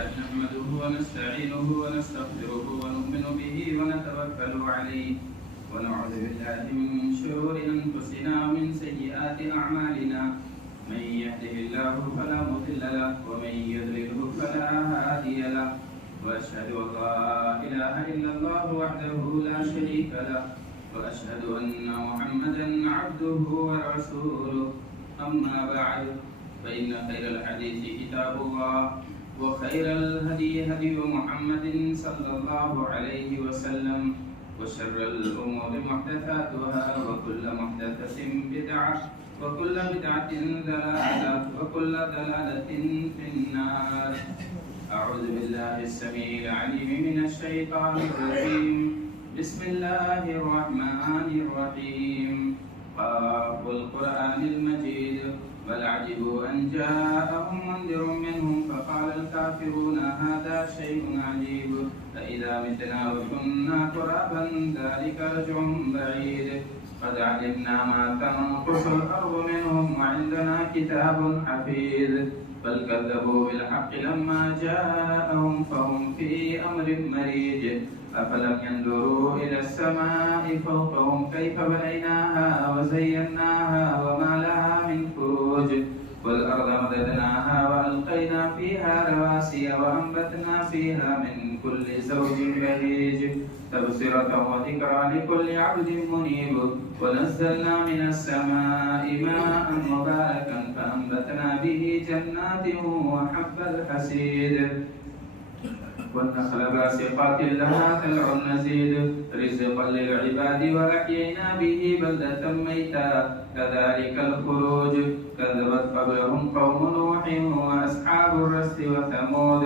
لله نحمده ونستعينه ونستغفره ونؤمن به ونتوكل عليه ونعوذ بالله من شرور أنفسنا ومن سيئات أعمالنا من يهده الله فلا مضل له ومن يضلله فلا هادي له وأشهد أن لا إله إلا الله وحده لا شريك له وأشهد أن محمدا عبده ورسوله أما بعد فإن خير الحديث كتاب الله وخير الهدي هدي محمد صلى الله عليه وسلم وشر الأمور محدثاتها وكل محدثة بدعة وكل بدعة ضلالة وكل ضلالة في النار. أعوذ بالله السميع العليم من الشيطان الرجيم. بسم الله الرحمن الرحيم. قاف القرآن المجيد بل عجبوا أن جاءهم منذر منهم فقال الكافرون هذا شيء عجيب أإذا متنا وكنا ترابا ذلك رجع بعيد قد علمنا ما تنقص الأرض منهم وعندنا كتاب حفيظ بل كذبوا بالحق لما جاءهم فهم في أمر مريج أفلم ينظروا إلى السماء فوقهم كيف بنيناها وزيناها وما لها من فروج والأرض مددناها وألقينا فيها رواسي وأنبتنا فيها من كل زوج بهيج تبصرة وذكرى لكل عبد منيب ونزلنا من السماء ماء مباركا فأنبتنا به جنات وحب الحسيد والنخل باسقات لها طلع نزيد رزقا للعباد وأحيينا به بلدة ميتا كذلك الخروج كذبت قبلهم قوم نوح وأصحاب الرس وثمود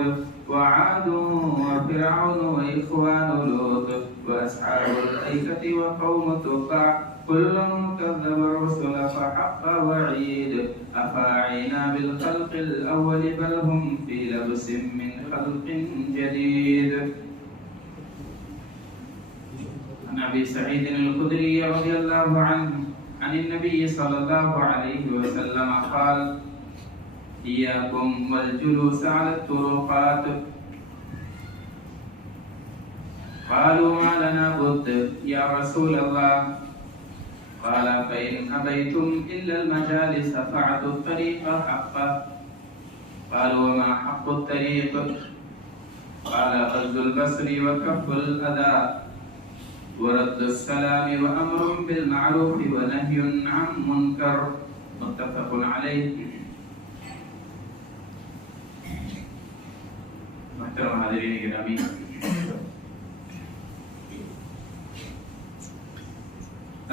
وعاد وفرعون وإخوان لوط وأصحاب الأيكة وقوم تبع كل كذب الرسل فحق وعيد أفاعينا بالخلق الأول بل هم في لبس من خلق جديد. عن أبي سعيد الخدري رضي الله عنه عن النبي صلى الله عليه وسلم قال إياكم والجلوس على الطرقات قالوا ما لنا بد يا رسول الله قال فإن أبيتم إلا المجالس فاعطوا الطريق حقه قالوا وما حق الطريق قال غض البصر وكف الأذى ورد السلام وأمر بالمعروف ونهي عن منكر متفق عليه. محترم حاضرین گرامی،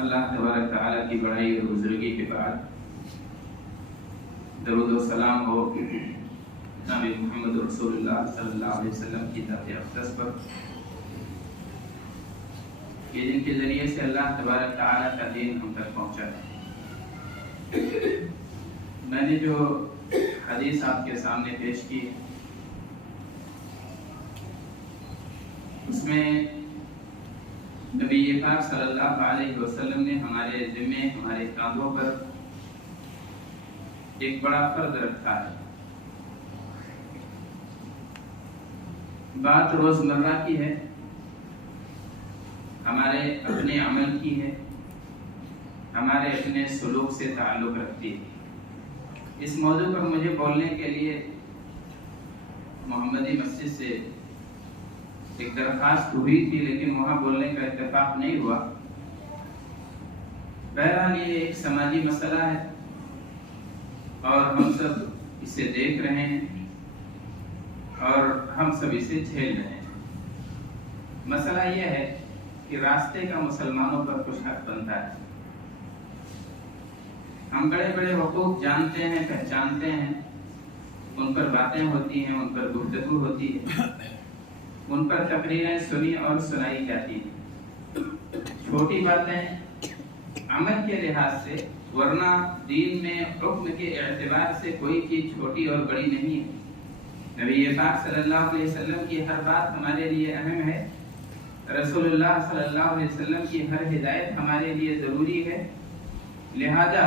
اللہ تبارک تعالیٰ کی بڑائی اور بزرگی کے بعد درود و سلام ہو نبی محمد رسول اللہ صلی اللہ علیہ وسلم کی ذات اقدس پر، کہ جن کے ذریعے سے اللہ تبارک تعالیٰ کا دین ہم تک پہنچا ہے. میں نے جو حدیث آپ کے سامنے پیش کی اس میں نبی پاک صلی اللہ علیہ وسلم نے ہمارے ذمے ہمارے کاندھوں پر ایک بڑا فرض رکھا ہے. بات روزمرہ کی ہے، ہمارے اپنے عمل کی ہے، ہمارے اپنے سلوک سے تعلق رکھتی ہے. اس موضوع پر مجھے بولنے کے لیے محمدی مسجد سے ایک درخواست ہوئی تھی، لیکن وہاں بولنے کا اتفاق نہیں ہوا. بہرحال یہ ایک سماجی مسئلہ ہے اور ہم سب اسے دیکھ رہے ہیں اور ہم سب اسے جھیل رہے ہیں. مسئلہ یہ ہے کہ راستے کا مسلمانوں پر کچھ حق بنتا ہے. ہم بڑے بڑے حقوق جانتے ہیں، پہچانتے ہیں، ان پر باتیں ہوتی ہیں، ان پر گفتگو ہوتی ہے، ان پر تقریریں سنی اور سنائی جاتی ہیں. چھوٹی باتیں عمل کے لحاظ سے، ورنہ دین میں حکم کے اعتبار سے کوئی چیز چھوٹی اور بڑی نہیں ہے. نبی پاک صلی اللہ علیہ وسلم کی ہر بات ہمارے لیے اہم ہے. رسول اللہ صلی اللہ علیہ وسلم کی ہر ہدایت ہمارے لیے ضروری ہے. لہذا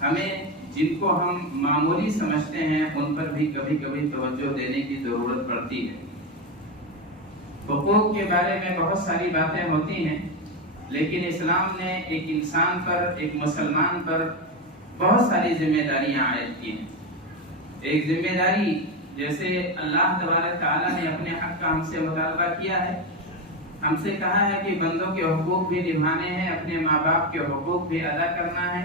ہمیں جن کو ہم معمولی سمجھتے ہیں ان پر بھی کبھی کبھی توجہ دینے کی ضرورت پڑتی ہے۔ حقوق کے بارے میں بہت ساری باتیں ہوتی ہیں، لیکن اسلام نے ایک انسان پر، ایک مسلمان پر بہت ساری ذمہ داریاں عائد کی ہیں۔ ایک ذمہ داری جیسے اللہ تبارک تعالیٰ نے اپنے حق کا ہم سے مطالبہ کیا ہے، ہم سے کہا ہے کہ بندوں کے حقوق بھی نبھانے ہیں، اپنے ماں باپ کے حقوق بھی ادا کرنا ہے،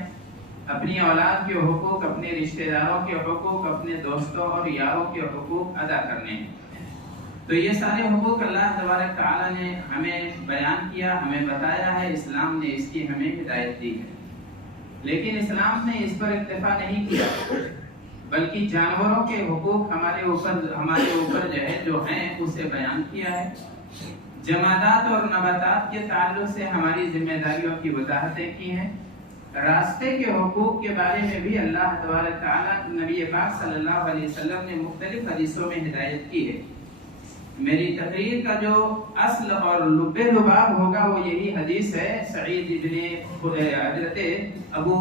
اپنی اولاد کے حقوق، اپنے رشتہ داروں کے حقوق، اپنے دوستوں اور یاروں کے حقوق ادا کرنے ہیں۔ تو یہ سارے حقوق اللہ تبارک تعالیٰ نے ہمیں بیان کیا، ہمیں بتایا ہے، اسلام نے اس کی ہمیں ہدایت دی ہے۔ لیکن اسلام نے اس پر اکتفا نہیں کیا، بلکہ جانوروں کے حقوق ہمارے اوپر جو ہیں اسے بیان کیا ہے۔ جمادات اور نباتات کے تعلق سے ہماری ذمہ داریوں کی وضاحتیں کی ہیں۔ راستے کے حقوق کے بارے میں بھی اللہ تبارک تعالیٰ نبی پاک صلی اللہ علیہ وسلم نے مختلف حدیثوں میں ہدایت کی ہے۔ میری تقریر کا جو اصل اور لب لباب ہوگا وہ یہی حدیث ہے حضرت ابو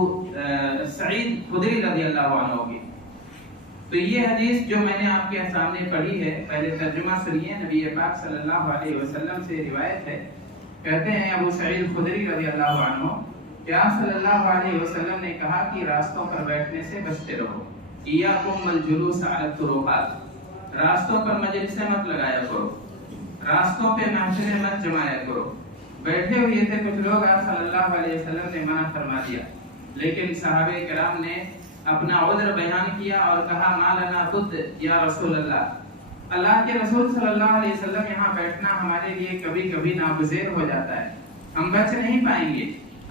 سعید خدری رضی اللہ عنہ کی۔ تو یہ حدیث جو میں نے آپ کے سامنے پڑھی ہے، پہلے ترجمہ سنیے۔ نبی پاک صلی اللہ علیہ وسلم سے روایت ہے، کہتے ہیں ابو سعید خدری رضی اللہ عنہ کہ آپ صلی اللہ علیہ وسلم نے کہا کہ راستوں پر بیٹھنے سے بچتے رہو، ایاکم الجلوس علی الطرقات، راستوں پر مجلسیں مت لگایا کرو، راستوں پہ محفلیں مت جمایا کرو۔ بیٹھے ہوئے تھے کچھ لوگ، آپ صلی اللہ علیہ وسلم نے منع فرما دیا، لیکن صحابہ کرام نے اپنا عذر بیان کیا اور کہا ما لنا بد یا رسول اللہ، اللہ کے رسول صلی اللہ علیہ وسلم یہاں بیٹھنا ہمارے لیے کبھی کبھی ناگزیر ہو جاتا ہے، ہم بچ نہیں پائیں گے۔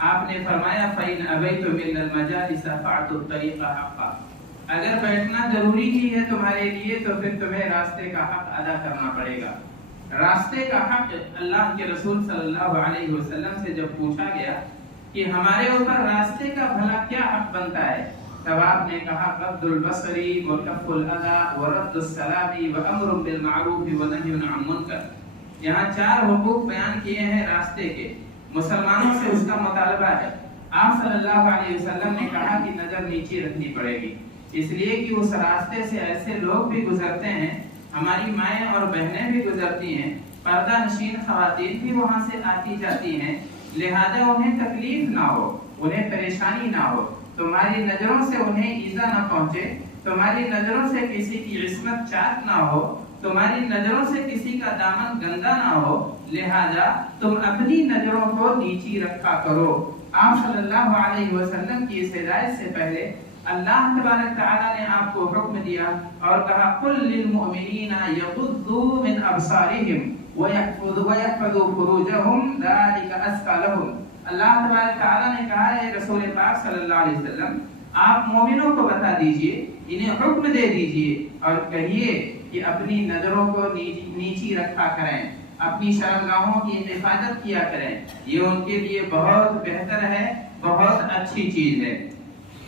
آپ نے فرمایا فَإِنْ أَبَيْتُ مِنَ الْمَجَالِسَ فَأْتُوا الطَّرِيقَ حَقًّا، اگر بیٹھنا ضروری ہی ہے تمہارے لیے تو پھر تمہیں راستے کا حق ادا کرنا پڑے گا۔ راستے کا حق اللہ کے رسول صلی اللہ علیہ وسلم سے جب پوچھا گیا کہ ہمارے اوپر راستے کا بھلا کیا حق بنتا ہے، تب آپ نے کہا غض البصر وکف الاذى ورد السلام وامر بالمعروف ونهی عن المنکر۔ یہاں 4 حقوق بیان کیے ہیں راستے کے، مسلمانوں سے اس کا مطالبہ ہے۔ آپ صلی اللہ علیہ وسلم نے کہا کہ نظر نیچے رکھنی پڑے گی، اس لیے کہ اس راستے سے ایسے لوگ بھی گزرتے ہیں، ہماری مائیں اور بہنیں بھی گزرتی ہیں، پردہ نشین خواتین بھی وہاں سے آتی جاتی ہیں، لہذا انہیں تکلیف نہ ہو، انہیں پریشانی نہ ہو، تمہاری نظروں سے انہیں ایذا نہ پہنچے، تمہاری نظروں سے کسی کی عصمت چاک نہ ہو، تمہاری نظروں سے کسی کا دامن گندا نہ ہو، لہذا تم اپنی نظروں کو نیچی رکھا کرو۔ آپ صلی اللہ علیہ وسلم کی اس ہدایت سے پہلے اللہ تبارک تعالیٰ نے آپ کو حکم دیا اور کہا قل للمؤمنین یغضوا من ابصارہم ویحفظوا فروجہم ذلک ازکی لہم۔ اللہ تبارک تعالیٰ نے کہا ہے رسول پاک صلی اللہ علیہ وسلم آپ مومنوں کو بتا دیجئے، انہیں حکم دے دیجئے اور کہیے کہ اپنی نظروں کو نیچی رکھا کریں، اپنی شرمگاہوں کی حفاظت کیا کریں، یہ ان کے لیے بہت بہتر ہے، بہت اچھی چیز ہے۔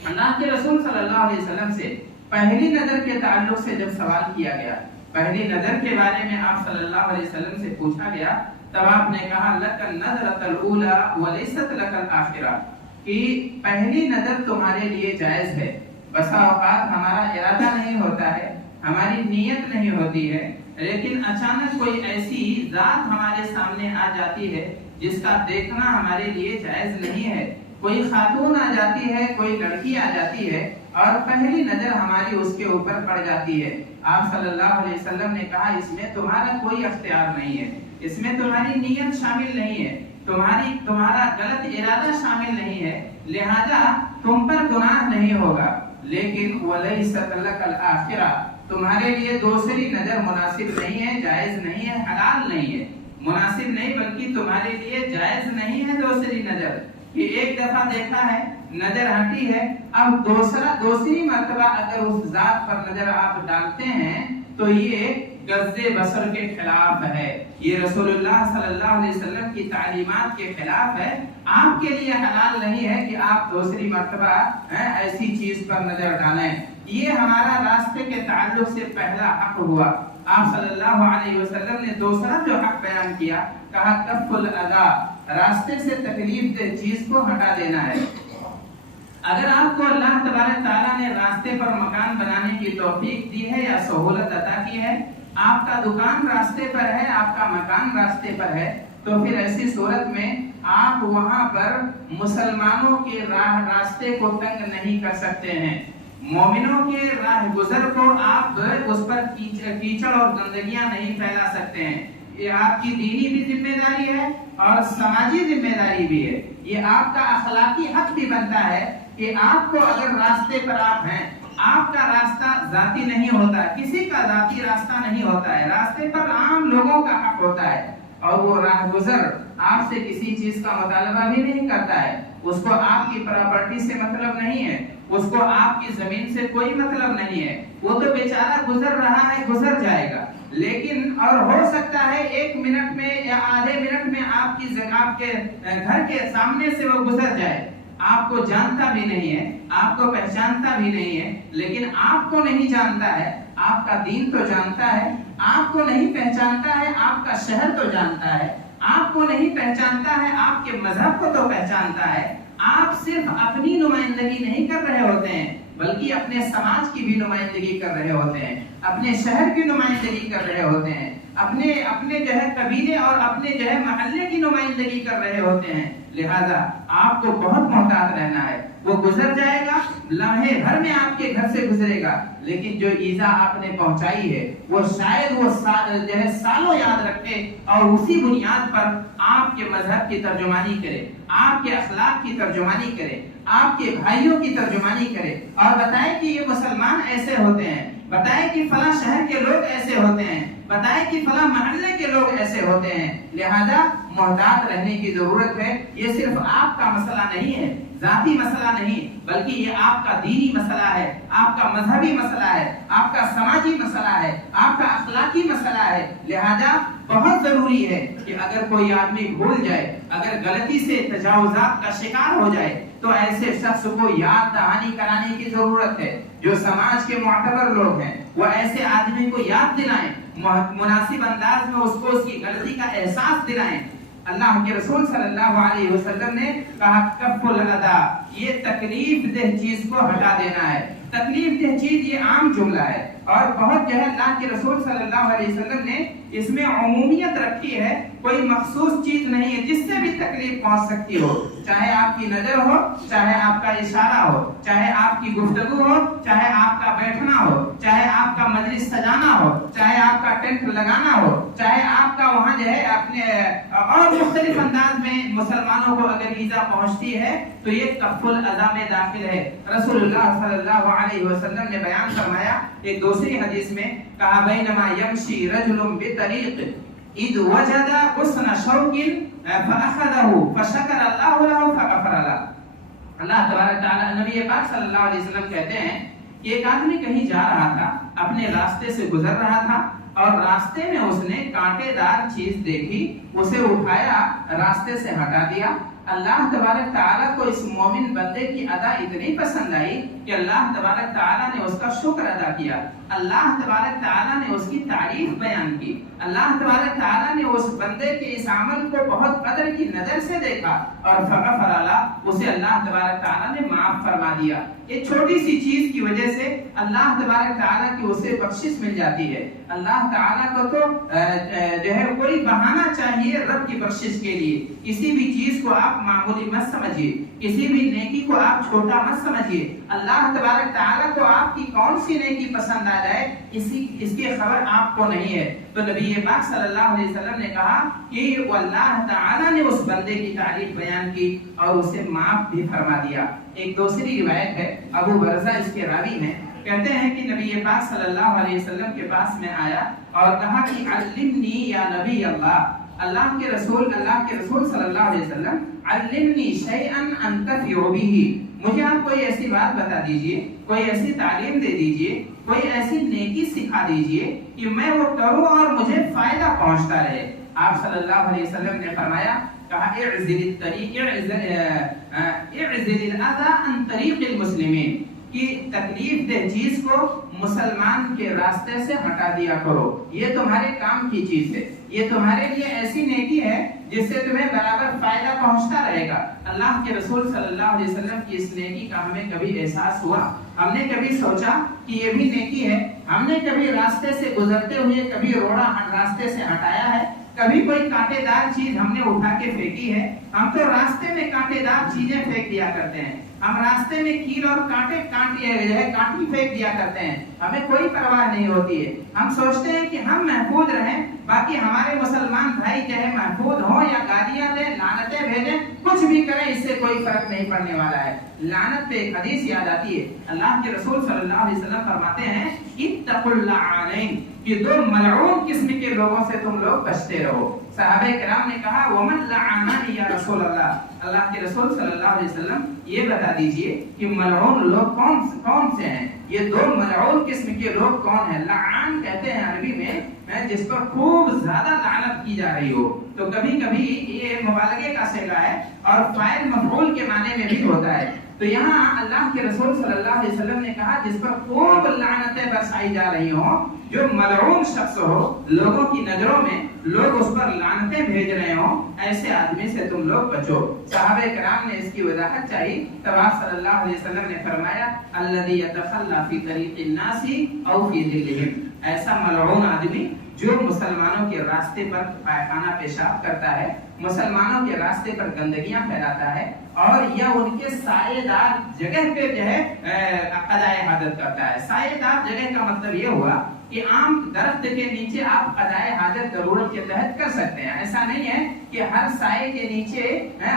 اللہ کے رسول صلی اللہ علیہ وسلم سے پہلی نظر کے تعلق سے جب سوال کیا گیا، پہلی نظر کے بارے میں آپ صلی اللہ علیہ وسلم سے پوچھا گیا، تب آپ نے کہا لَكَ النَّظْرَةَ الْأُولَى وَلَيْسَتْ لَكَ الْآخِرَةُ، کہ پہلی نظر تمہارے لیے جائز ہے۔ بسا اوقات ہمارا ارادہ نہیں ہوتا ہے، ہماری نیت نہیں ہوتی ہے، لیکن اچانک کوئی ایسی ذات ہمارے سامنے آ جاتی ہے جس کا دیکھنا ہمارے لیے جائز نہیں ہے۔ کوئی خاتون آ جاتی ہے، کوئی لڑکی آ جاتی ہے اور پہلی نظر ہماری اس کے اوپر پڑ جاتی ہے۔ آپ صلی اللہ علیہ وسلم نے کہا اس میں تمہارا کوئی اختیار نہیں ہے، اس میں تمہاری نیت شامل نہیں ہے، تمہارا غلط ارادہ شامل نہیں ہے، لہذا تم پر گناہ نہیں ہوگا، لیکن وَلَيْسَتْ لَكَ الْآخِرَةُ، تمہارے لیے دوسری نظر مناسب نہیں ہے، جائز نہیں ہے، حلال نہیں ہے، مناسب نہیں بلکہ تمہارے لیے جائز نہیں ہے دوسری نظر، کہ ایک دفعہ دیکھا ہے، نظر ہٹی ہے، اب دوسری مرتبہ اگر اس ذات پر نظر آپ ڈالتے ہیں تو یہ غض بصر کے خلاف ہے، یہ رسول اللہ صلی اللہ علیہ وسلم کی تعلیمات کے خلاف ہے۔ آپ کے لیے حلال نہیں ہے کہ آپ دوسری مرتبہ ایسی چیز پر نظر ڈالیں۔ یہ ہمارا راستے کے تعلق سے پہلا حق ہوا۔ آپ صلی اللہ علیہ وسلم نے دوسرا جو حق بیان کیا، کہا کف الاذی، راستے سے تکلیف دہ چیز کو ہٹا دینا ہے۔ اگر آپ کو اللہ تبارک تعالیٰ نے راستے پر مکان بنانے کی توفیق دی ہے یا سہولت عطا کی ہے، آپ کا دکان راستے پر ہے، آپ کا مکان راستے پر ہے، تو پھر ایسی صورت میں آپ وہاں پر مسلمانوں کے راستے کو تنگ نہیں کر سکتے ہیں۔ مومنوں کے راہ گزر کو آپ اس پر کیچڑ اور گندگیاں نہیں پھیلا سکتے ہیں۔ یہ آپ کی دینی بھی ذمہ داری ہے اور سماجی ذمہ داری بھی ہے۔ یہ آپ کا اخلاقی حق بھی بنتا ہے کہ آپ کو اگر راستے پر آپ ہیں، آپ کا راستہ ذاتی نہیں ہوتا، کسی کا ذاتی راستہ نہیں ہوتا ہے، راستے پر عام لوگوں کا حق ہوتا ہے، اور وہ راہ گزر آپ سے کسی چیز کا مطالبہ بھی نہیں کرتا ہے، اس کو آپ کی پراپرٹی سے مطلب نہیں ہے، اس کو آپ کی زمین سے کوئی مطلب نہیں ہے، وہ تو بیچارہ گزر رہا ہے، گزر جائے گا، لیکن اور ہو سکتا ہے 1 منٹ میں یا آدھے منٹ میں آپ کے گھر کے سامنے سے وہ گزر جائے، آپ کو جانتا بھی نہیں ہے، آپ کو پہچانتا بھی نہیں ہے، لیکن آپ کو نہیں جانتا ہے، آپ کا دین تو جانتا ہے، آپ کو نہیں پہچانتا ہے، آپ کا شہر تو جانتا ہے، آپ کو نہیں پہچانتا ہے، آپ کے مذہب کو تو پہچانتا ہے، آپ صرف اپنی نمائندگی نہیں کر رہے ہوتے ہیں بلکہ اپنے سماج کی بھی نمائندگی کر رہے ہوتے ہیں، اپنے شہر کی نمائندگی کر رہے ہوتے ہیں، اپنے جو ہے قبیلے اور اپنے جو ہے محلے کی نمائندگی کر رہے ہوتے ہیں، لہذا آپ کو بہت محتاط رہنا ہے۔ وہ گزر جائے گا، لمحے بھر میں آپ کے گھر سے گزرے گا، لیکن جو ایذا آپ نے پہنچائی ہے وہ شاید وہ جو ہے سالوں یاد رکھے اور اسی بنیاد پر آپ کے مذہب کی ترجمانی کرے، آپ کے اخلاق کی ترجمانی کرے، آپ کے بھائیوں کی ترجمانی کرے اور بتائے کہ یہ مسلمان ایسے ہوتے ہیں، بتائے کہ فلاں شہر کے لوگ ایسے ہوتے ہیں، بتائے کہ فلاں محلے کے لوگ ایسے ہوتے ہیں، لہذا محتاط رہنے کی ضرورت ہے۔ یہ صرف آپ کا مسئلہ نہیں ہے، ذاتی مسئلہ نہیں، بلکہ یہ آپ کا دینی مسئلہ ہے، آپ کا مذہبی مسئلہ ہے، آپ کا سماجی مسئلہ ہے، آپ کا اخلاقی مسئلہ ہے، لہذا بہت ضروری ہے کہ اگر کوئی آدمی بھول جائے، اگر غلطی سے تجاوزات کا شکار ہو جائے تو ایسے شخص کو یاد دہانی کرانے کی ضرورت ہے۔ جو سماج کے معتبر لوگ ہیں وہ ایسے آدمی کو یاد دلائیں، مناسب انداز میں اس کو اس کی غلطی کا احساس دلائیں۔ اللہ کے رسول صلی اللہ علیہ وسلم نے کہا کف الاذا، یہ تکلیف دہ چیز کو ہٹا دینا ہے۔ تکلیف دہ چیز یہ عام جملہ ہے اور بہت جو ہے اللہ کے رسول صلی اللہ علیہ وسلم نے اس میں عمومیت رکھی ہے، کوئی مخصوص چیز نہیں ہے جس سے بھی تکلیف پہنچ سکتی ہو، چاہے آپ کی نظر ہو، چاہے آپ کا اشارہ ہو، چاہے آپ کی گفتگو ہو، چاہے آپ کا بیٹھنا ہو، چاہے آپ کا مجلس سجانا ہو، چاہے آپ کا ٹینٹ لگانا ہو، چاہے آپ کا وہاں جو ہے اپنے اور مختلف انداز میں مسلمانوں کو اگر ایذا پہنچتی ہے تو یہ کف الاذی میں داخل ہے۔ رسول اللہ صلی اللہ علیہ وسلم نے بیان فرمایا ایک دوسری حدیث میں، کہا بینما یمشی رجل بطریق اذ وجد حسن شوق فاخذه فشکر اللہ له فغفر له۔ اللہ تبارک تعالی نبی پاک صلی اللہ علیہ وسلم کہتے ہیں کہ ایک آدمی کہیں جا رہا تھا، اپنے راستے سے گزر رہا تھا اور راستے میں اس نے کانٹے دار چیز دیکھی، اسے اٹھایا، راستے سے ہٹا دیا۔ اللہ تبارک تعالیٰ کو اس مومن بندے کی ادا اتنی پسند آئی کہ اللہ تبارک تعالیٰ نے اس کا شکر ادا کیا، اللہ تبارک تعالیٰ نے اس کی تعریف بیان کی، اللہ تبارک تعالیٰ نے اس بندے کے اس عمل کو بہت قدر کی نظر سے دیکھا اور فغفر له، اسے اللہ تبارک تعالیٰ نے معاف فرما دیا۔ ایک چھوٹی سی چیز کی وجہ سے اللہ تبارک تعالیٰ کی اسے بخشش مل جاتی ہے۔ اللہ تعالیٰ کو تو جو ہے کوئی بہانہ چاہیے رب کی بخشش کے لیے، کسی بھی چیز کو آپ معمولی مت سمجھیے، کسی بھی نیکی کو آپ چھوٹا مت سمجھیے۔ اللہ تبارک تعالیٰ کو آپ کی کون سی نیکی پسند آ جائے اس کی خبر آپ کو نہیں ہے۔ تو نبی پاک صلی اللہ علیہ وسلم نے کہا کہ اللہ تعالیٰ نے اس بندے کی تعریف بیان کی اور اسے معاف بھی فرما دیا۔ ایک دوسری روایت ہے، ابو برزہ اس کے راوی ہیں، کہتے ہیں کہ نبی پاک صلی اللہ علیہ وسلم کے پاس میں آیا اور کہا کہ علمنی یا نبی اللہ، اللہ کے رسول صلی اللہ علیہ وسلم، علمنی شیئا انتفع بہ، مجھے آپ کوئی ایسی بات بتا دیجئے، کوئی ایسی تعلیم دے دیجئے، کوئی ایسی نیکی سکھا دیجئے کہ میں وہ کروں اور مجھے فائدہ پہنچتا رہے۔ آپ صلی اللہ علیہ وسلم نے فرمایا، کہا اعزل الاذى عن طریق المسلمین، کہ تکلیف دہ چیز کو مسلمان کے راستے سے ہٹا دیا کرو، یہ تمہارے کام کی چیز ہے، یہ تمہارے لیے ایسی نیکی ہے جس سے تمہیں برابر فائدہ پہنچتا رہے گا۔ اللہ کے رسول صلی اللہ علیہ وسلم کی اس نیکی کا ہمیں کبھی احساس ہوا؟ ہم نے کبھی سوچا کہ یہ بھی نیکی ہے؟ ہم نے کبھی راستے سے گزرتے ہوئے کبھی روڑا راستے سے ہٹایا ہے؟ کبھی کوئی کانٹے دار چیز ہم نے اٹھا کے پھینکی ہے؟ ہم تو راستے میں کانٹے دار چیزیں پھینک دیا کرتے ہیں، ہم راستے میں کیل اور کانٹی پھینک دیا کرتے ہیں، ہمیں کوئی پرواہ نہیں ہوتی ہے۔ ہم سوچتے ہیں کہ ہم محفوظ رہیں، باقی ہمارے مسلمان بھائی چاہے محفوظ ہوں یا گالیاں دیں، لعنتیں بھیجیں، کچھ بھی کریں، اس سے کوئی فرق نہیں پڑنے والا ہے۔ لعنت پہ ایک حدیث یاد آتی ہے، اللہ کے رسول صلی اللہ علیہ وسلم فرماتے ہیں اتقوا اللعانین، کہ دو ملعون قسم کے لوگوں سے تم لوگ بچتے رہو۔ صحابہ کرام نے کہا ومن لعنانی یا رسول اللہ، اللہ کے رسول صلی اللہ علیہ وسلم یہ بتا دیجئے کہ ملعون لوگ کون سے ہیں؟ یہ دو ملعون قسم کے لوگ کون ہیں؟ لعان کہتے ہیں عربی میں جس پر خوب زیادہ لعنت کی جا رہی ہو، تو کبھی کبھی یہ مبالغے کا صیغہ ہے اور فاعل مفعول کے معنی میں بھی ہوتا ہے۔ تو یہاں اللہ کے رسول صلی اللہ علیہ وسلم نے کہا جس پر خوب لعنتیں برسائی جا رہی ہوں، جو ملعون شخص ہو، لوگوں کی نظروں میں لوگ اس پر لعنتیں بھیج رہے ہوں، ایسے آدمی سے تم لوگ بچو۔ صحابہ کرام نے اس کی وضاحت چاہی، تب آپ صلی اللہ علیہ وسلم نے فرمایا الذی یتخلی فی طریق الناس او فی ظلہم، ایسا ملعون آدمی جو مسلمانوں کے راستے پر پائخانہ پیشاب کرتا ہے، مسلمانوں کے راستے پر گندگیاں پھیلاتا ہے، اور یا ان کے سائے دار جگہ پہ جو ہے قضائے حاجت کرتا ہے۔ سائے دار جگہ کا مطلب یہ ہوا کہ عام درخت کے نیچے آپ قضائے حاجت ضرورت کے تحت کر سکتے ہیں، ایسا نہیں ہے کہ ہر سائے کے نیچے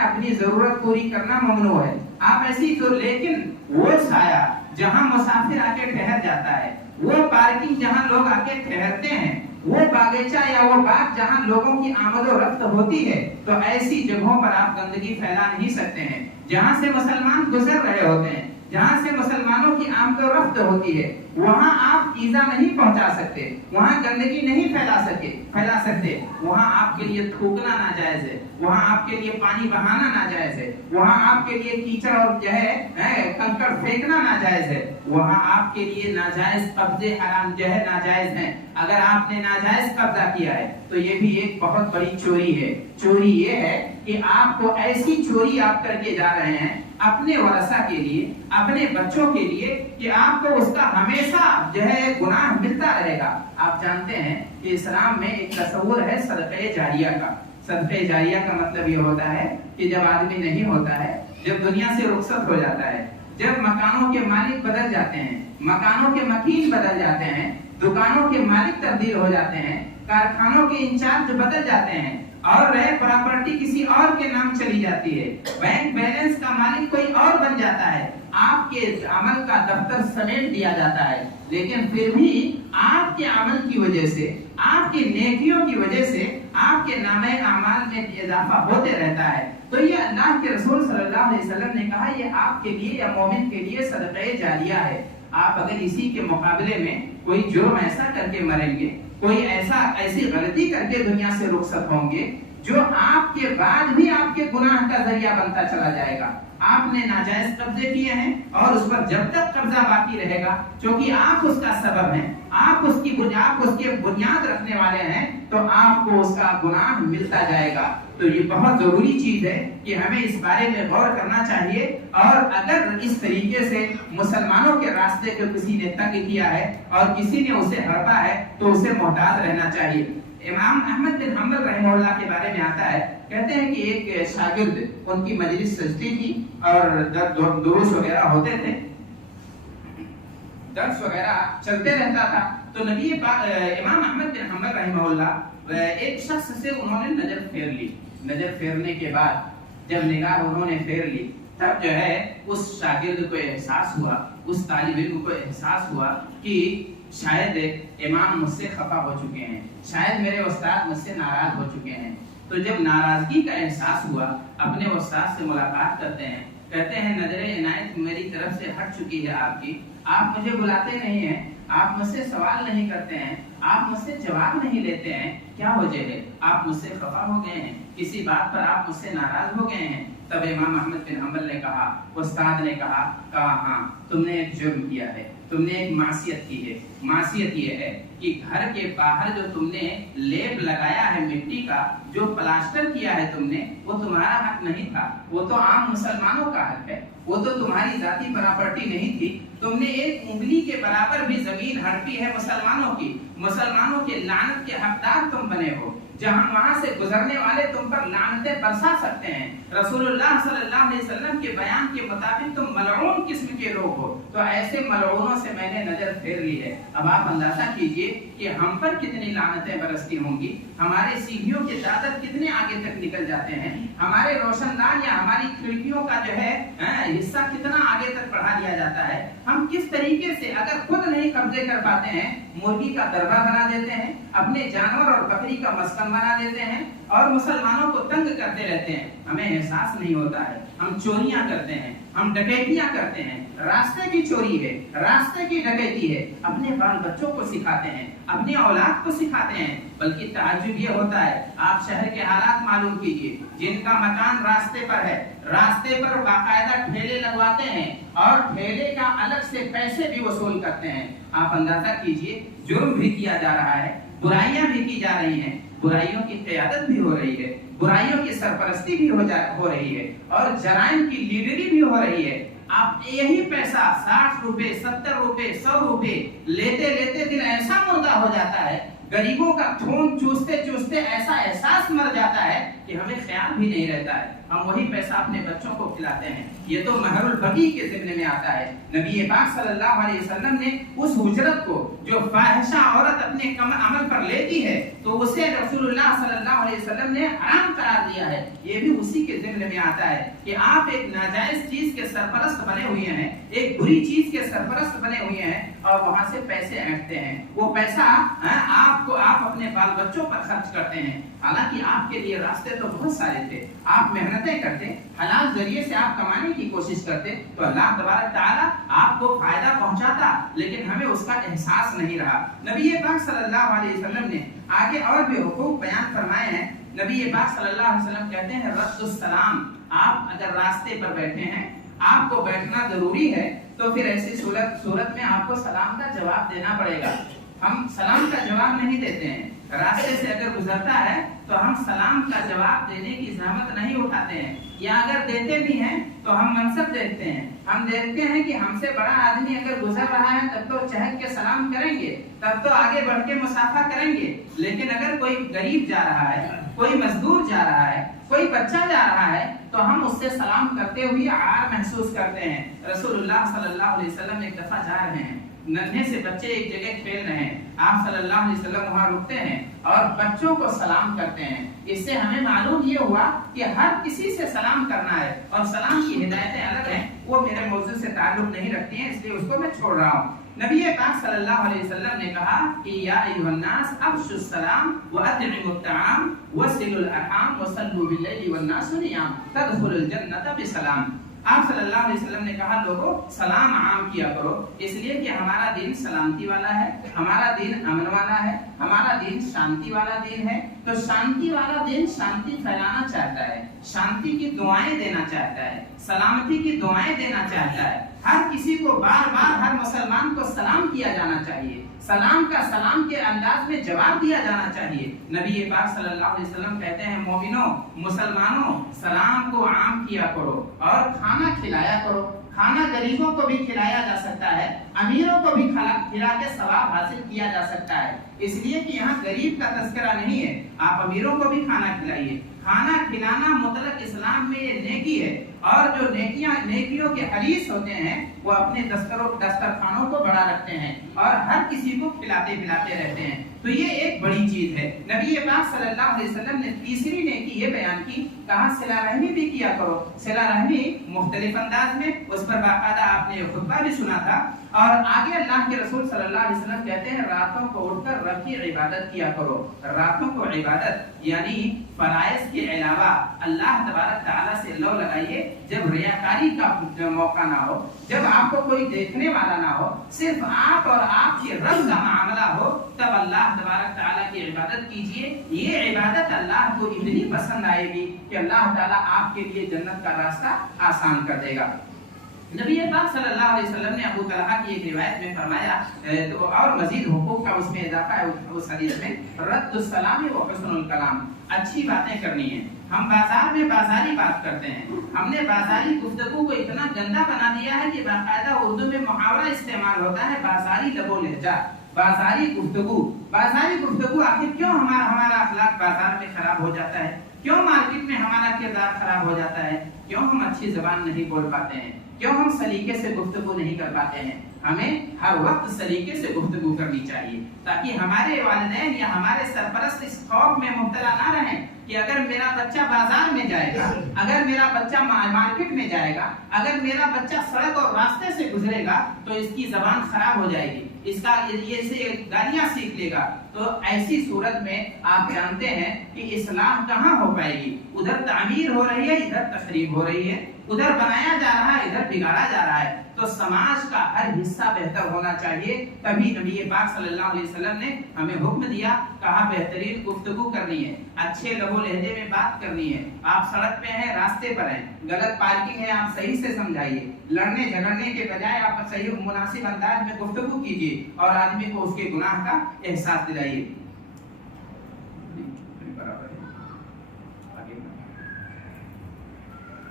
اپنی ضرورت پوری کرنا ممنوع ہے، آپ ایسی تو، لیکن وہ سایہ جہاں مسافر آ کے ٹھہر جاتا ہے، وہ پارکنگ جہاں لوگ آ کے ٹھہرتے ہیں، وہ باغیچہ یا وہ باغ جہاں لوگوں کی آمد و رفت ہوتی ہے، تو ایسی جگہوں پر آپ گندگی پھیلا نہیں سکتے ہیں۔ جہاں سے مسلمان گزر رہے ہوتے ہیں، جہاں سے مسلمانوں کی آمد و رفت ہوتی ہے، وہاں آپ ایذا نہیں پہنچا سکتے، وہاں گندگی نہیں پھیلا سکتے، وہاں آپ کے لیے تھوکنا ناجائز ہے، وہاں آپ کے لیے پانی بہانا ناجائز ہے، وہاں آپ کے لیے کیچڑ اور جو ہے کنکر پھینکنا ناجائز ہے، وہاں آپ کے لیے ناجائز قبضے حرام جو ہے ناجائز ہیں۔ اگر آپ نے ناجائز قبضہ کیا ہے تو یہ بھی ایک بہت بڑی چوری ہے۔ چوری یہ ہے کہ آپ کو ایسی چوری آپ کر کے جا رہے ہیں اپنے ورثہ کے لیے، اپنے بچوں کے لیے، کہ آپ کو اس کا ہمیشہ جو ہے گناہ ملتا رہے گا۔ آپ جانتے ہیں کہ اسلام میں ایک تصور ہے صدقہ جاریہ کا۔ صدقہ جاریہ کا مطلب یہ ہوتا ہے کہ جب آدمی نہیں ہوتا ہے، جب دنیا سے رخصت ہو جاتا ہے، جب مکانوں کے مالک بدل جاتے ہیں، مکانوں کے مکین بدل جاتے ہیں، دکانوں کے مالک تبدیل ہو جاتے ہیں، کارخانوں کے انچارج بدل جاتے ہیں، اور رہے پراپرٹی کسی اور کے نام چلی جاتی ہے، بینک بیلنس کا مالک کوئی اور بن جاتا ہے، آپ کے عمل کا دفتر سمیٹ دیا جاتا ہے، لیکن پھر بھی آپ کے عمل کی وجہ سے، آپ کی نیکیوں کی وجہ سے آپ کے نامہ اعمال میں اضافہ ہوتے رہتا ہے۔ تو یہ اللہ کے رسول صلی اللہ علیہ وسلم نے کہا یہ آپ کے لیے یا مومن کے لیے صدقہ جاریہ ہے۔ آپ اگر اسی کے مقابلے میں کوئی جرم ایسا کر کے مریں گے، کوئی ایسی غلطی کر کے دنیا سے رخصت ہوں گے جو آپ کے بعد بھی آپ کے گناہ کا ذریعہ بنتا چلا جائے گا۔ آپ نے ناجائز قبضے کیے ہیں اور اس پر جب تک قبضہ باقی رہے گا، کیونکہ آپ اس کا سبب ہیں، آپ اس کے بنیاد رکھنے والے ہیں، تو آپ کو اس کا گناہ ملتا جائے گا۔ تو یہ بہت ضروری چیز ہے کہ ہمیں اس بارے میں غور کرنا چاہیے، اور اگر اس طریقے سے مسلمانوں کے راستے کو کسی نے تنگ کیا ہے اور کسی نے اسے ہڑپا ہے تو اسے محتاط رہنا چاہیے۔ امام احمد بن حنبل رحمہ اللہ کے بارے میں آتا ہے، کہتے ہیں کہ ایک شاگرد ان کی مجلس سجتی تھی اور دروس وغیرہ ہوتے تھے، درس وغیرہ چلتے رہتا تھا، تو نبی امام احمد بن حنبل رحمہ اللہ ایک شخص سے انہوں نے نظر پھیر لی۔ نظر پھیرنے کے بعد جب نگاہ انہوں نے پھیر لی، تب جو ہے اس شاگرد کو احساس ہوا، اس طالب علم کو احساس ہوا کہ شاید امام مجھ سے خفا ہو چکے ہیں، شاید میرے استاد مجھ سے ناراض ہو چکے ہیں۔ تو جب ناراضگی کا احساس ہوا، اپنے استاد سے ملاقات کرتے ہیں، کہتے ہیں نظر عنایت میری طرف سے ہٹ چکی ہے آپ کی، آپ مجھے بلاتے نہیں ہیں، آپ مجھ سے سوال نہیں کرتے ہیں، آپ مجھ سے جواب نہیں لیتے ہیں، کیا وجہ ہے؟ آپ مجھ سے خفا ہو گئے ہیں، کسی بات پر آپ مجھ سے ناراض ہو گئے ہیں؟ تب امام احمد بن حنبل نے کہا، استاد نے کہا ہاں تم نے ایک جرم کیا ہے، تم نے ایک معصیت کی ہے. معصیت یہ ہے کہ گھر کے باہر جو تم نے لیپ لگایا ہے مٹی کا، جو پلاسٹر کیا ہے تم نے، وہ تمہارا حق نہیں تھا، وہ تو عام مسلمانوں کا حق ہے، وہ تو تمہاری ذاتی پراپرٹی نہیں تھی. تم نے ایک انگلی کے برابر بھی زمین ہڑپی ہے مسلمانوں کی. مسلمانوں کے لعنت کے حقدار تم بنے ہو. جہاں وہاں سے گزرنے والے تم پر لعنتیں برسا سکتے ہیں. رسول اللہ صلی اللہ علیہ وسلم کے بیان کے مطابق تم ملعون قسم کے لوگ ہو. تو ایسے ملعونوں سے میں نے نظر پھیر لی ہے. اب آپ اندازہ کیجئے کہ ہم پر کتنی لعنتیں برستی ہوں گی. ہمارے سیڑھیوں کے دادر کتنے آگے تک نکل جاتے ہیں. ہمارے روشن دان یا ہماری کھڑکیوں کا جو ہے حصہ کتنا آگے تک بڑھا دیا جاتا ہے. ہم کس طریقے سے اگر خود نہیں قبضے کر پاتے ہیں، مرغی کا دربہ بنا دیتے ہیں، اپنے جانور اور بکری کا مسکن بنا دیتے ہیں اور مسلمانوں کو تنگ کرتے رہتے ہیں. ہمیں احساس نہیں ہوتا ہے. ہم چوریاں کرتے ہیں، ہم ڈکیتیاں کرتے ہیں. راستے کی چوری ہے، راستے کی ڈکیتی ہے. اپنے بال بچوں کو سکھاتے ہیں، اپنی اولاد کو سکھاتے ہیں. بلکہ تعجب یہ ہوتا ہے، آپ شہر کے حالات معلوم کیجئے. جن کا مکان راستے پر ہے، راستے پر باقاعدہ ٹھیلے لگواتے ہیں اور ٹھیلے کا الگ سے پیسے بھی وصول کرتے ہیں. آپ اندازہ کیجئے، جرم بھی کیا جا رہا ہے، برائیاں بھی کی جا رہی ہیں، برائیوں کی قیادت بھی ہو رہی ہے، برائیوں کی سرپرستی بھی ہو رہی ہے اور جرائم کی لیڈری بھی ہو رہی ہے. آپ یہی پیسہ 60 روپے 70 روپے 100 روپے لیتے لیتے دل ایسا مردہ ہو جاتا ہے، غریبوں کا خون چوستے چوستے ایسا احساس مر جاتا ہے کہ ہمیں خیال بھی نہیں رہتا ہے. ہم وہی پیسہ اپنے بچوں کو کھلاتے ہیں. یہ تو مہر البغی کے ضمن میں آتا ہے. نبی پاک صلی اللہ علیہ وسلم نے اس اجرت کو جو فاحشہ عورت اپنے عمل پر لیتی ہے تو اسے رسول اللہ صلی اللہ علیہ وسلم نے حرام قرار دیا ہے. یہ بھی اسی کے ضمن میں آتا ہے کہ آپ ایک ناجائز چیز کے سرپرست بنے ہوئے ہیں، ایک بری چیز کے سرپرست بنے ہوئے ہیں اور وہاں سے پیسے اینٹتے ہیں. وہ پیسہ آپ اپنے بال بچوں پر خرچ کرتے ہیں. حالانکہ آپ کے لیے راستے تو بہت سارے تھے. آپ محنتیں کرتے، حلال ذریعے سے آپ کمانے کی کوشش کرتے تو اللہ تبارک تعالیٰ آپ کو فائدہ پہنچاتا، لیکن ہمیں اس کا احساس نہیں رہا. نبی پاک صلی اللہ علیہ وسلم نے آگے اور بھی حقوق بیان فرمائے ہیں. نبی پاک صلی اللہ علیہ وسلم کہتے ہیں رد السلام. آپ اگر راستے پر بیٹھے ہیں، آپ کو بیٹھنا ضروری ہے، تو پھر ایسی صورت میں آپ کو سلام کا جواب دینا پڑے گا. ہم سلام کا جواب نہیں دیتے ہیں. راستے سے اگر گزرتا ہے تو ہم سلام کا جواب دینے کی زحمت نہیں اٹھاتے ہیں، یا اگر دیتے بھی ہیں تو ہم منصب دیکھتے ہیں. ہم دیکھتے ہیں کہ ہم سے بڑا آدمی اگر گزر رہا ہے تب تو چہل کے سلام کریں گے، تب تو آگے بڑھ کے مصافحہ کریں گے. لیکن اگر کوئی غریب جا رہا ہے، کوئی مزدور جا رہا ہے، کوئی بچہ جا رہا ہے تو ہم اس سے سلام کرتے ہوئے عار محسوس کرتے ہیں. رسول اللہ صلی اللہ علیہ وسلم ایک دفعہ جا رہے ہیں، ننھے سے بچے ایک جگہ کھیل رہے ہیں. آپ صلی اللہ علیہ وسلم وہاں رکتے ہیں اور بچوں کو سلام کرتے ہیں. اس سے ہمیں معلوم یہ ہوا کہ ہر کسی سے سلام کرنا ہے اور سلام کی ہدایتیں الگ ہیں. وہ میرے موضوع سے تعلق نہیں رکھتی ہیں، اس لیے اس کو میں چھوڑ رہا ہوں. نبی پاک صلی اللہ علیہ وسلم نے کہا کہ یا ایھا الناس افشوا السلام واطعموا الطعام وصلوا الارحام وصلوا باللیل والناس نیام تدخلوا الجنۃ بسلام. آپ صلی اللہ علیہ وسلم نے کہا لوگوں سلام عام کیا کرو، اس لیے کہ ہمارا دین سلامتی والا ہے، ہمارا دین امن والا ہے، ہمارا دین شانتی والا دین ہے. تو شانتی والا دین شانتی پھیلانا چاہتا ہے، شانتی کی دعائیں دینا چاہتا ہے، سلامتی کی دعائیں دینا چاہتا ہے. ہر کسی کو بار بار ہر مسلمان کو سلام کیا جانا چاہیے، سلام کا سلام کے انداز میں جواب دیا جانا چاہیے. نبی پاک صلی اللہ علیہ وسلم کہتے ہیں مومنوں، مسلمانوں، سلام کو عام کیا کرو اور کھانا کھلایا کرو. کھانا غریبوں کو بھی کھلایا جا سکتا ہے، امیروں کو بھی کھلا کے ثواب حاصل کیا جا سکتا ہے. اس لیے کہ یہاں غریب کا تذکرہ نہیں ہے. آپ امیروں کو بھی کھانا کھلائیے. کھانا کھلانا مطلق اسلام میں یہ نیکی ہے، اور جو نیکیوں کے حریص ہوتے ہیں وہ اپنے دسترخوانوں کو بڑا رکھتے ہیں اور ہر کسی کو کھلاتے پلاتے رہتے ہیں. تو یہ ایک بڑی چیز ہے. نبی پاک صلی اللہ علیہ وسلم نے تیسری نیکی یہ بیان کی، کہا صلہ رحمی بھی کیا کرو. صلہ رحمی مختلف انداز میں، اس پر باقاعدہ آپ نے خطبہ بھی سنا تھا. اور آگے اللہ کے رسول صلی اللہ علیہ وسلم کہتے ہیں راتوں کو اٹھ کر رب کی عبادت کیا کرو. راتوں کو عبادت یعنی فرائض کے علاوہ اللہ تبارک تعالیٰ سے لو لگائیے. جب ریاکاری کا موقع نہ ہو، جب آپ کو کوئی دیکھنے والا نہ ہو، صرف آپ اور آپ کے رب کا معاملہ ہو، تب اللہ تبارک تعالیٰ کی عبادت کیجیے. یہ عبادت اللہ کو اتنی پسند آئے گی کہ اللہ تعالیٰ آپ کے لیے جنت کا راستہ آسان کر دے گا. نبی پاک صلی اللہ علیہ وسلم نے ابو طلحہ کی ایک روایت میں فرمایا تو اور مزید حقوق کا اس میں اضافہ ہے اس حدیث میں، رد السلام و حسن الکلام، اچھی باتیں کرنی ہیں۔ ہم بازار میں بازاری بات کرتے ہیں، ہم نے بازاری گفتگو کو اتنا گندا بنا دیا ہے کہ باقاعدہ اردو میں محاورہ استعمال ہوتا ہے، بازاری لب و لہجہ، بازاری گفتگو۔ بازاری گفتگو آخر کیوں ہمارا اخلاق بازار میں خراب ہو جاتا ہے؟ کیوں مارکیٹ میں ہمارا کردار خراب ہو جاتا ہے؟ کیوں ہم اچھی زبان نہیں بول پاتے ہیں؟ کیوں ہم سلیقے سے گفتگو نہیں کر پاتے ہیں؟ ہمیں ہر وقت سلیقے سے گفتگو کرنی چاہیے تاکہ ہمارے والدین یا ہمارے سرپرست اس خوف میں مبتلا نہ رہیں کہ اگر میرا بچہ بازار میں جائے گا، اگر میرا بچہ مارکیٹ میں جائے گا، اگر میرا بچہ سڑک اور راستے سے گزرے گا تو اس کی زبان خراب ہو جائے گی، اس کا یہ سے گالیاں سیکھ لے گا۔ تو ایسی صورت میں آپ جانتے ہیں کہ اصلاح کہاں ہو پائے گی؟ ادھر تعمیر ہو رہی ہے، ادھر تخریب ہو رہی ہے، ادھر بنایا جا رہا ہے، ادھر بگاڑا جا رہا ہے۔ تو سماج کا ہر حصہ بہتر ہونا چاہیے، تبھی نبی پاک صلی اللہ علیہ وسلم نے ہمیں حکم دیا، کہا بہترین گفتگو کرنی ہے، اچھے لب و لہجے میں بات کرنی ہے۔ آپ سڑک پہ ہیں، راستے پر ہیں، غلط پارکنگ ہے، آپ صحیح سے سمجھائیے، لڑنے جھگڑنے کے بجائے آپ صحیح مناسب انداز میں گفتگو کیجیے اور آدمی کو اس کے گناہ کا احساس دلائیے۔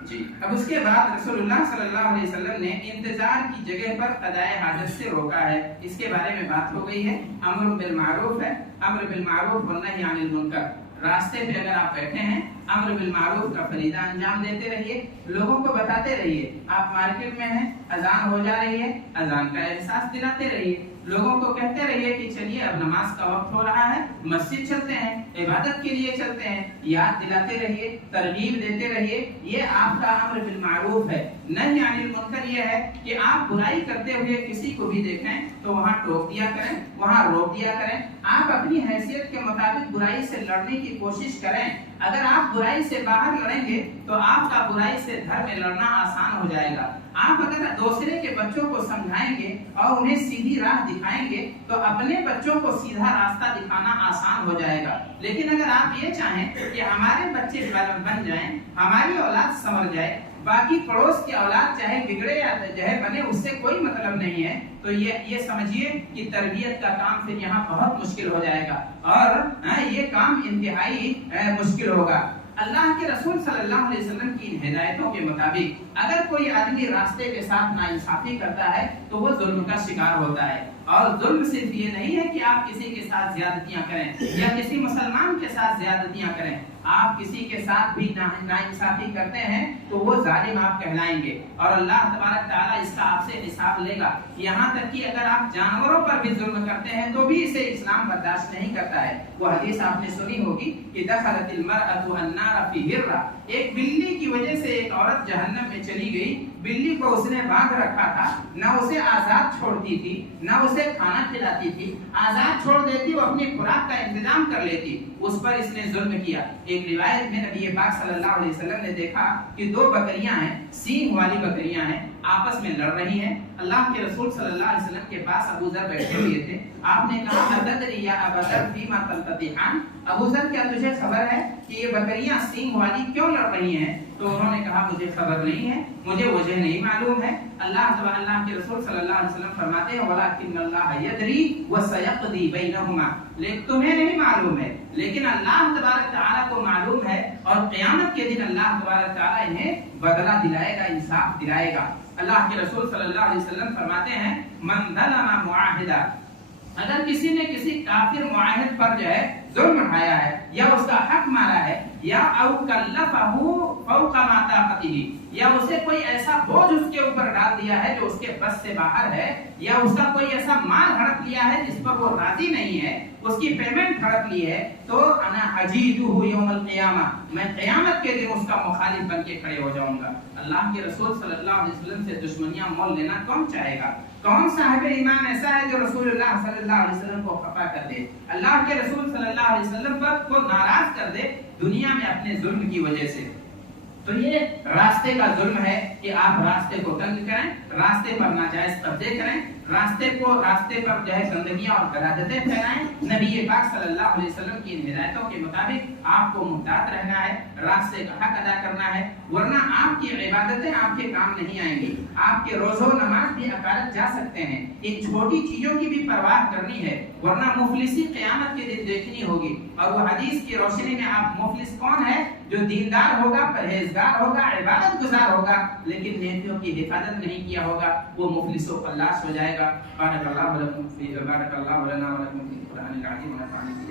جی اب اس کے بعد رسول اللہ صلی اللہ علیہ وسلم نے انتظار کی جگہ پر قضائے حاجت سے روکا ہے، اس کے بارے میں بات ہو گئی ہے۔ امر بالمعروف ہے، امر بالمعروف ونہی عن المنکر۔ راستے پہ اگر آپ بیٹھے ہیں، امر بالمعروف کا فریضہ انجام دیتے رہیے، لوگوں کو بتاتے رہیے۔ آپ مارکیٹ میں ہیں، اذان ہو جا رہی ہے، اذان کا احساس دلاتے رہیے، لوگوں کو کہتے رہیے کہ چلیے اب نماز کا وقت ہو رہا ہے، مسجد چلتے ہیں، عبادت کے لیے چلتے ہیں، یاد دلاتے رہیے، ترغیب دیتے رہیے۔ یہ آپ کا امر بالمعروف ہے۔ نہی عن المنکر یہ ہے کہ آپ برائی کرتے ہوئے کسی کو بھی دیکھیں تو وہاں ٹوک دیا کریں، وہاں روک دیا کریں۔ آپ اپنی حیثیت کے مطابق برائی سے لڑنے کی کوشش کریں۔ اگر آپ برائی سے باہر لڑیں گے تو آپ کا برائی سے گھر میں لڑنا آسان ہو جائے گا۔ آپ اگر دوسرے کے بچوں کو سمجھائیں گے اور انہیں سیدھی راہ دکھائیں گے تو اپنے بچوں کو سیدھا راستہ دکھانا آسان ہو جائے گا۔ لیکن اگر آپ یہ چاہیں کہ ہمارے بچے بن جائیں، ہماری اولاد سنور جائے، باقی پڑوس کی اولاد چاہے بگڑے یا چاہے بنے، اس سے کوئی مطلب نہیں ہے، تو یہ سمجھیے کہ تربیت کا کام پھر یہاں بہت مشکل ہو جائے گا اور یہ کام انتہائی مشکل ہوگا۔ اللہ کے رسول صلی اللہ علیہ وسلم کی ان ہدایتوں کے مطابق اگر کوئی آدمی راستے کے ساتھ ناانصافی کرتا ہے تو وہ ظلم کا شکار ہوتا ہے۔ اور ظلم صرف یہ نہیں ہے کہ آپ کسی کے ساتھ زیادتیاں کریں یا کسی مسلمان کے ساتھ زیادتیاں کریں، آپ کسی کے ساتھ بھی ناانصافی کرتے ہیں تو وہ ظالم آپ کہلائیں گے اور اللہ تبارک تعالیٰ اس کا آپ سے حساب لے گا۔ یہاں تک کہ اگر آپ جانوروں پر بھی ظلم کرتے ہیں تو بھی اسے اسلام برداشت نہیں کرتا ہے۔ وہ حدیث آپ نے سنی ہوگی کہ دخلت المرأة النار فی ہرہ، ایک بلی کی وجہ سے ایک عورت جہنم میں چلی گئی۔ بلی کو اس نے باندھ رکھا تھا، نہ اسے آزاد چھوڑتی تھی، نہ اسے کھانا کھلاتی تھی، آزاد چھوڑ دیتی وہ اپنی خوراک کا انتظام کر لیتی، اس پر اس نے ظلم کیا۔ ایک روایت میں نبی پاک صلی اللہ علیہ وسلم نے دیکھا کہ دو بکریاں ہیں، سینگ والی بکریاں ہیں، آپس میں لڑ رہی ہیں۔ اللہ کے رسول صلی اللہ علیہ وسلم کے پاس ابو ذر بیٹھے ہوئے تھے۔ آپ نے کہا اتدری یا ابا ذر فیما تلتطحان، ابو ذر کیا تجھے خبر ہے کہ یہ بکریاں سینگ والی کیوں لڑ رہی ہیں؟ تو انہوں نے کہا مجھے خبر نہیں ہے، مجھے وجہ نہیں معلوم ہے۔ اللہ کے رسول صلی اللہ علیہ وسلم فرماتے ہیں ولکن اللہ یدری وسیقضی بینہما، لیکن تمہیں نہیں معلوم ہے لیکن اللہ تبارک تعالیٰ کو معلوم ہے، اور قیامت کے دن اللہ تبارک تعالیٰ انہیں بدلہ دلائے گا، انصاف دلائے گا۔ اللہ کے رسول صلی اللہ علیہ وسلم فرماتے ہیں من ظلم معاہدہ، اگر کسی نے کسی کافر معاہد پر جو ہے ظلم اٹھایا ہے یا اس کا حق مارا ہے یا او کلفہ فوق ما طاقتہ، یا اسے کوئی ایسا بوجھ اس کے اوپر ڈال دیا ہے جو اس کے بس سے باہر ہے، یا اس کا کوئی ایسا مال ہڑپ لیا ہے جس پر وہ راضی نہیں ہے، اس کی پیمنٹ ہڑپ لی ہے، تو انا حجیجہ یوم القیامہ، میں قیامت کے دن اس کا مخالف بن کے کھڑے ہو جاؤں گا۔ اللہ کے رسول صلی اللہ علیہ وسلم سے دشمنیاں مول لینا کون چاہے گا؟ کون صاحب ایمان ایسا ہے جو رسول اللہ صلی اللہ علیہ وسلم کو خفا کر دے، اللہ کے رسول صلی اللہ علیہ وسلم پر کو ناراض کر دے دنیا میں اپنے ظلم کی وجہ سے؟ تو یہ راستے کا ظلم ہے کہ آپ راستے کو تنگ کریں، راستے پر ناجائز قبضے کریں، راستے پر جو ہے گندگیاں اور غلازتیں پھیلائیں. نبی پاک صلی اللہ علیہ وسلم کی ہدایتوں کے مطابق آپ کو محتاط رہنا ہے، راستے کا حق ادا کرنا ہے، ورنہ آپ کی عبادتیں آپ کے کام نہیں آئیں گی. آپ کے روزہ و نماز بھی اکالت جا سکتے ہیں. ان چھوٹی چیزوں کی بھی پرواہ کرنی ہے، ورنہ مفلسی قیامت کے دن دیکھنی ہوگی. اور وہ حدیث کی روشنی میں آپ مفلس کون ہے؟ جو دیندار ہوگا، پرہیزگار ہوگا، عبادت گزار ہوگا، لیکن نیکیوں کی حفاظت نہیں کیا ہوگا، وہ مفلس و فلاس ہو جائے گا. بارک اللہ لنا ولکم فی القرآن العظیم ونفعني